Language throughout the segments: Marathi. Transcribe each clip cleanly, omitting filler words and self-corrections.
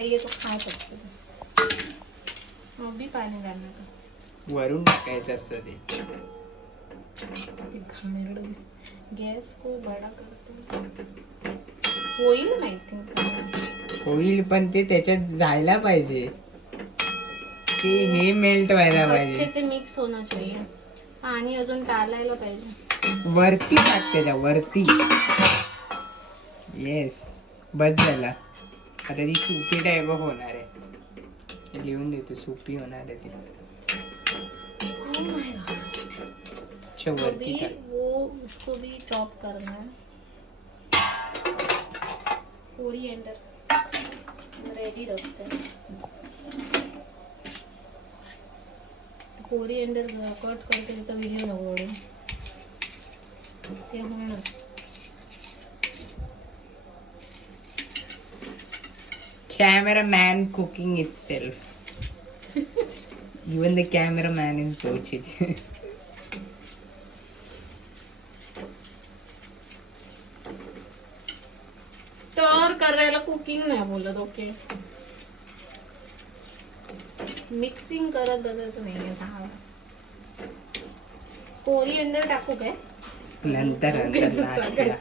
ये तो खा सकते मग भी पाणी घालणार का वरून टाकायचं असतं ते. गॅस को बडा करतो होईल माहिती होईल पण ते त्याच्यात जायला पाहिजे, ते हे मेल्ट व्हायला अच्छे पाहिजे. से मिक्स होना चाहिए. पाणी अजून टाकायला पाहिजे. वरती टाक त्याच्या वरती. येस बस झाला. आता ती सुपी टाईप होणार आहे. लिहून देतो सुपी होणार आहे ती. Oh my God. अच्छा वरती टाक. वो उसको भी चॉप करना है. कोरिएंडर रेडी रखते हैं. कोरिएंडर कट करते त्याचा व्हिडिओ नको ते होणार. Cameraman cooking itself. Even the cameraman is tortured. स्टर करायला कुकिंग नाही बोलत. ओके मिक्सिंग करत बसायचं नाहीये. कोरिएंडर टाकू काय नंतर नंतर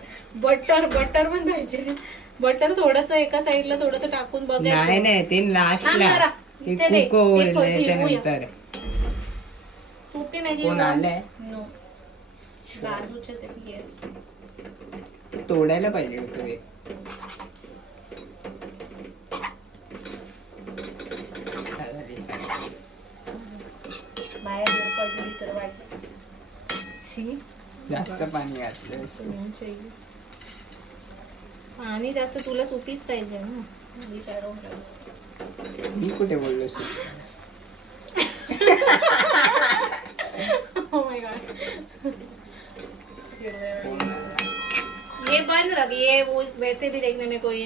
बटर बटर पण पाहिजे. बटर थोडस एका साइडला थोडस टाकून बघायचं. नाही नाही ते लास्टला ते कुक होण्याच्या नंतर. सुपी मॅगी कोण आलंय? नो बाजूचे ते येस तोडायला पाहिजे होतं हे. बाहेर पडली तर वाटत जास्त पाणी घातलं. पाणी जास्त तुला सुपीच पाहिजे ना विचारून. मी कुठे बोललो Oh my God. ये बंद रख. ये वो वैसे भी देखने में कोई